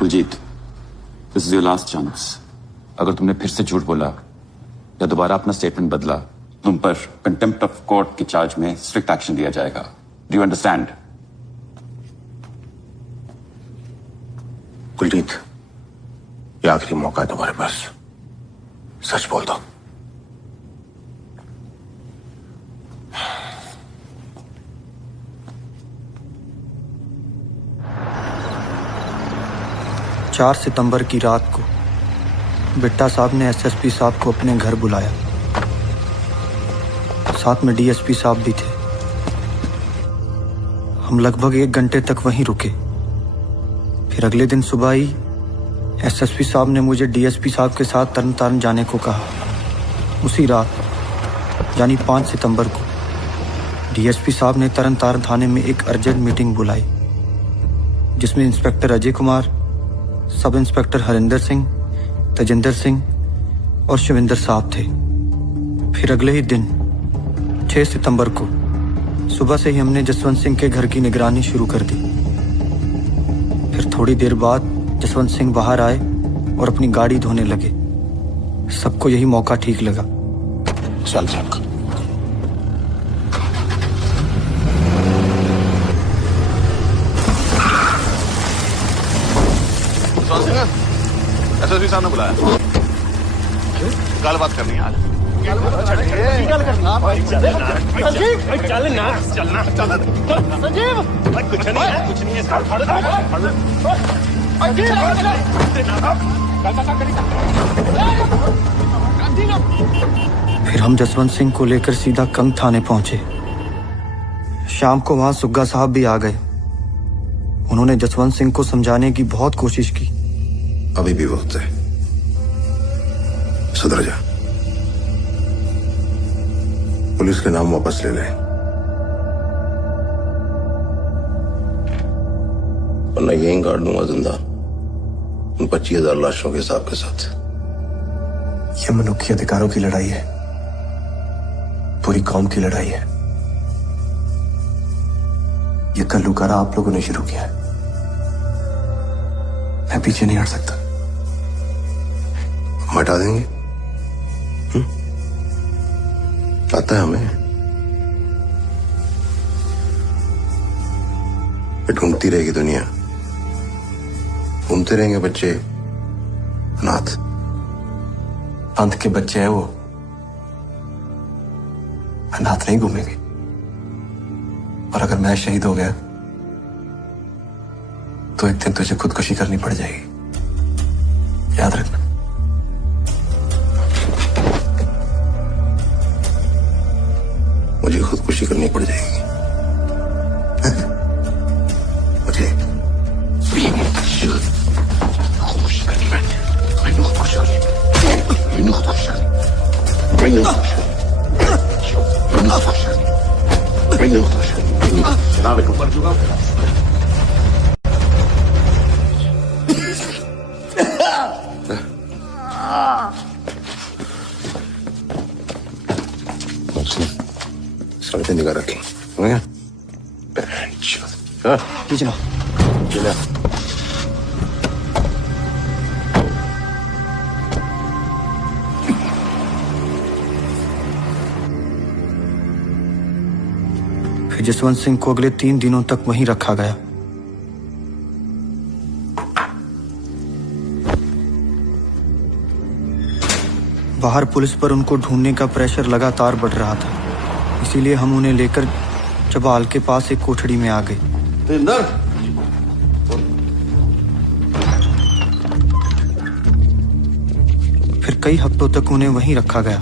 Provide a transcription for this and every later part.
Kuljeet, this is your last chance. अगर तुमने फिर से झूठ बोला या दोबारा अपना स्टेटमेंट बदला, तुम पर कंटेम्प्ट ऑफ कोर्ट के चार्ज में स्ट्रिक्ट एक्शन लिया जाएगा। Do you understand? कुलजीत, ये आखिरी मौका है तुम्हारे पास, सच बोल दो। चार सितंबर की रात को बिट्टा साहब ने एसएसपी साहब को अपने घर बुलाया। साथ में डीएसपी साहब भी थे। हम लगभग 1 घंटे तक वहीं रुके। फिर अगले दिन सुबह ही एसएसपी साहब ने मुझे डीएसपी साहब के साथ तरन तारण जाने को कहा। उसी रात यानी 5 सितंबर को डीएसपी साहब ने तरन तारण थाने में एक अर्जेंट मीटिंग बुलाई, जिसमें inspector Ajay Kumar, sub inspector Harinder Singh, Tajinder Singh और शिविंदर साहब थे। फिर अगले ही दिन 6 सितंबर को सुबह से ही हमने जसवंत सिंह के घर की निगरानी शुरू कर दी। फिर थोड़ी देर बाद जसवंत सिंह बाहर आए और अपनी गाड़ी धोने लगे। सबको यही मौका ठीक लगा। चल चल। एसएसपी साहब ने बुलाया, गलबात करनी है आज। फिर हम जसवंत सिंह को लेकर सीधा कंग थाने पहुंचे। शाम को वहां सुग्गा साहब भी आ गए। उन्होंने जसवंत सिंह को समझाने की बहुत कोशिश की। अभी भी वक्त है, सुधर जा। पुलिस के नाम वापस ले ले, वरना यहीं गाड़ दूंगा जिंदा उन 25,000 लाशों के हिसाब के साथ। यह मनुष्य अधिकारों की लड़ाई है, पूरी कौम की लड़ाई है। यह कल्लूकारा आप लोगों ने शुरू किया है, मैं पीछे नहीं हट सकता। हटा देंगे, आता है हमें। ढूंढती रहेगी दुनिया, घूमते रहेंगे बच्चे अनाथ। अंत के बच्चे हैं वो, अनाथ नहीं घूमेंगे। और अगर मैं शहीद हो गया तो एक दिन तुझे खुदकुशी करनी पड़ जाएगी, याद रखना। मुझे खुदकुशी करनी पड़ जाएगी। मुझे खुदकुशी करनी है। मैंने खुदकुशी करनी है। मैंने खुदकुशी करनी है। मैंने खुदकुशी करनी है। मैंने खुदकुशी करनी है। मैंने खुदकुशी करनी है। जनाब एक ऊपर चुका। सड़कें निगाह रखें, हो गया? जी जनाब। चला। फिर जसवंत सिंह को अगले 3 दिनों तक वहीं रखा गया। बाहर पुलिस पर उनको ढूंढने का प्रेशर लगातार बढ़ रहा था, इसीलिए हम उन्हें लेकर चबाल के पास एक कोठड़ी में आ गए। फिर कई हफ्तों तक उन्हें वहीं रखा गया।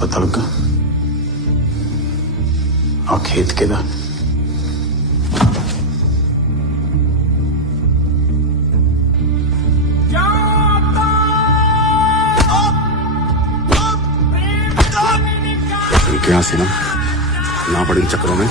पता लगा आ खेत के दा क्या से ना पड़े चक्करों में।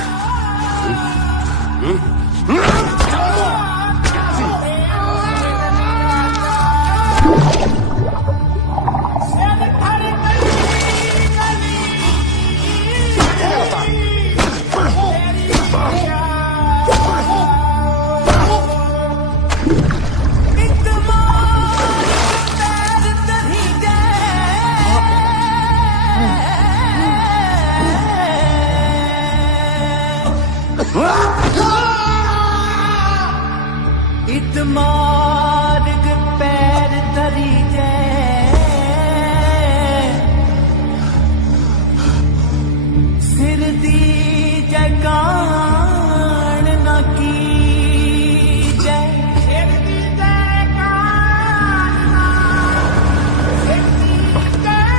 इतमार्ग पैर धरी जय सिर दी जगान न की जय सिर दी जगान सिर दी जगान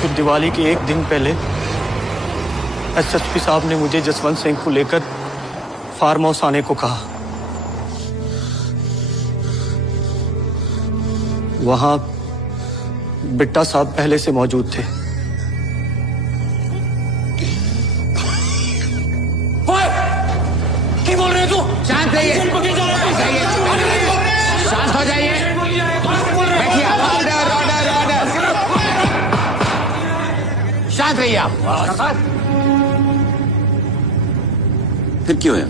फिर दिवाली के एक दिन पहले एसएसपी साहब ने मुझे जसवंत सिंह को लेकर फार्म हाउस आने को कहा। वहां बिट्टा साहब पहले से मौजूद थे। क्या बोल रहे हो तू? शांत रहिए, शांत हो जाइए, बैठिए। ऑर्डर ऑर्डर ऑर्डर, शांत रहिए आप। फिर क्यों है?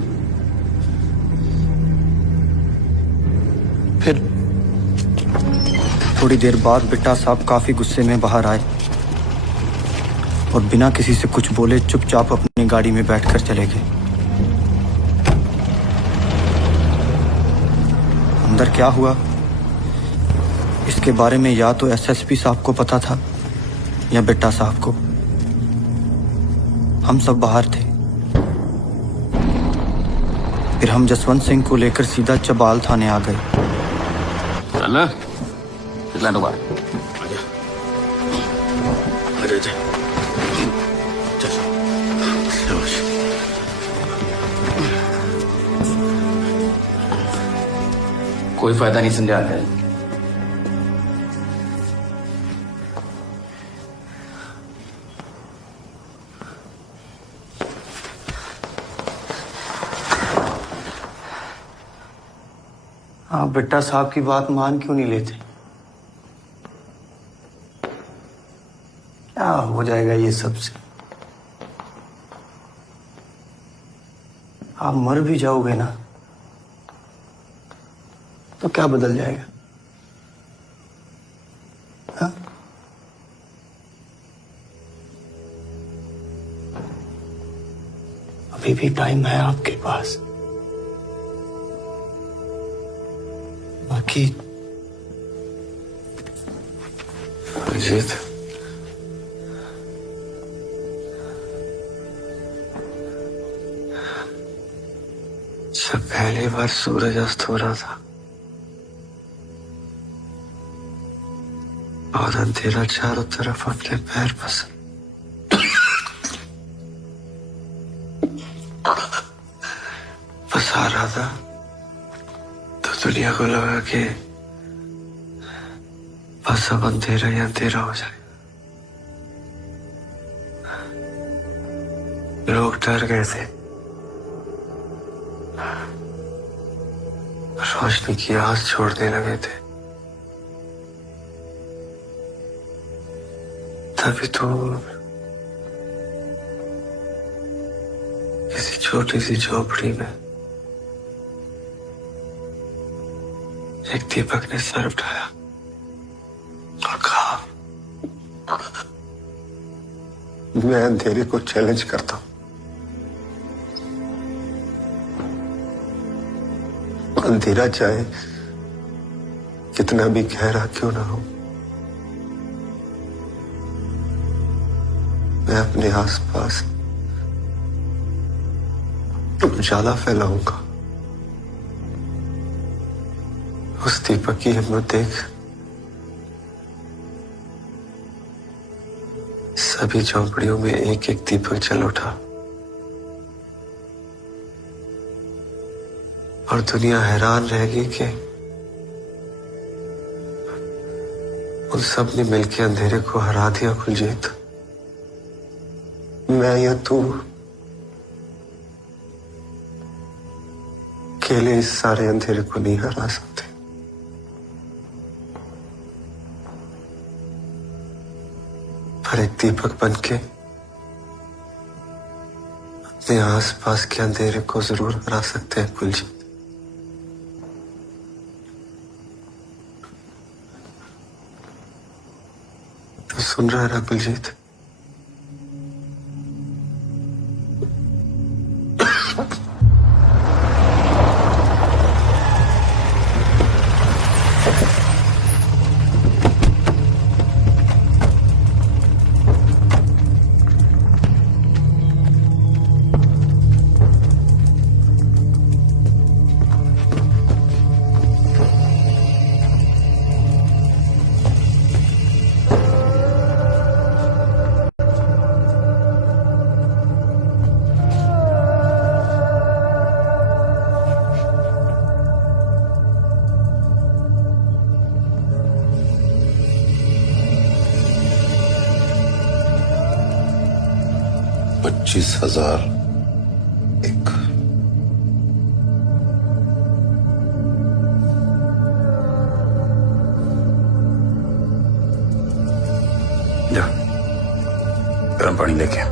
फिर थोड़ी देर बाद बिट्टा साहब काफी गुस्से में बाहर आए और बिना किसी से कुछ बोले चुपचाप अपनी गाड़ी में बैठकर चले गए। अंदर क्या हुआ इसके बारे में या तो एसएसपी साहब को पता था या बिट्टा साहब को। हम सब बाहर थे। फिर हम जसवंत सिंह को लेकर सीधा चबाल थाने आ गए। चल कितना बार कोई फायदा नहीं समझा है। आप बिट्टा साहब की बात मान क्यों नहीं लेते? क्या हो जाएगा ये सबसे? आप मर भी जाओगे ना तो क्या बदल जाएगा? हाँ? अभी भी टाइम है आपके पास। बाकी अजीत, जब पहली बार सूरज अस्त हो रहा था और अंधेरा चारों तरफ अपने पैर पसंद फंसा रहा था, तो दुनिया को लगा कि बस अब अंधेरा ही अंधेरा हो जाए। लोग डर गए थे, रोशनी की आस छोड़ने लगे थे। तभी तो किसी छोटी सी झोपड़ी में एक दीपक ने सर उठाया और कहा, मैं अंधेरे को चैलेंज करता हूं। अंधेरा चाहे कितना भी गहरा क्यों ना हो, मैं अपने आसपास उजाला फैलाऊंगा। उस दीपक की हिम्मत देख सभी झोंपड़ियों में एक एक दीपक जल उठा और दुनिया हैरान रह गई कि उन सब ने मिलकर अंधेरे को हरा दिया। कुलजीत, मैं या तू अकेले इस सारे अंधेरे को नहीं हरा सकते। पर एक दीपक बनके अपने आसपास के अंधेरे को जरूर हरा सकते हैं कुलजीत। तो सुन रहा है ना कुलजीत? $25,000 एक। जा गर्म पानी लेके आ।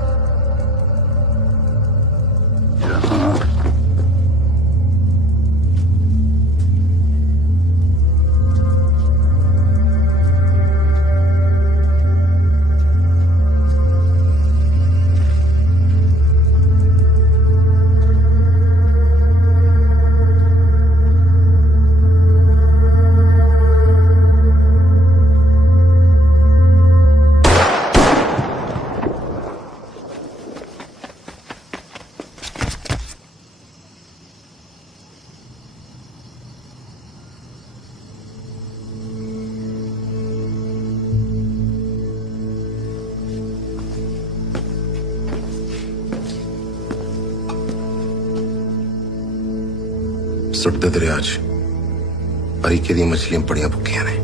सुटते दरिया च हरीके दी मछलियां बड़ियां भुखियां ने।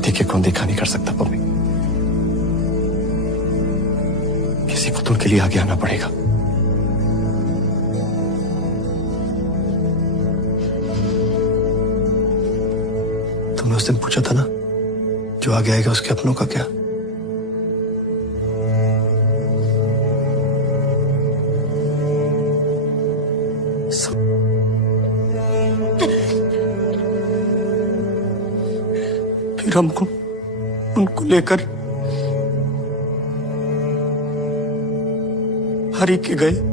देखिए कौन देखा नहीं कर सकता पम्मी। किसी को तो उनके लिए आगे आना पड़ेगा। तुमने उस दिन पूछा था ना, जो आगे आएगा उसके अपनों का क्या? फिर हमको उनको लेकर हरी के गए।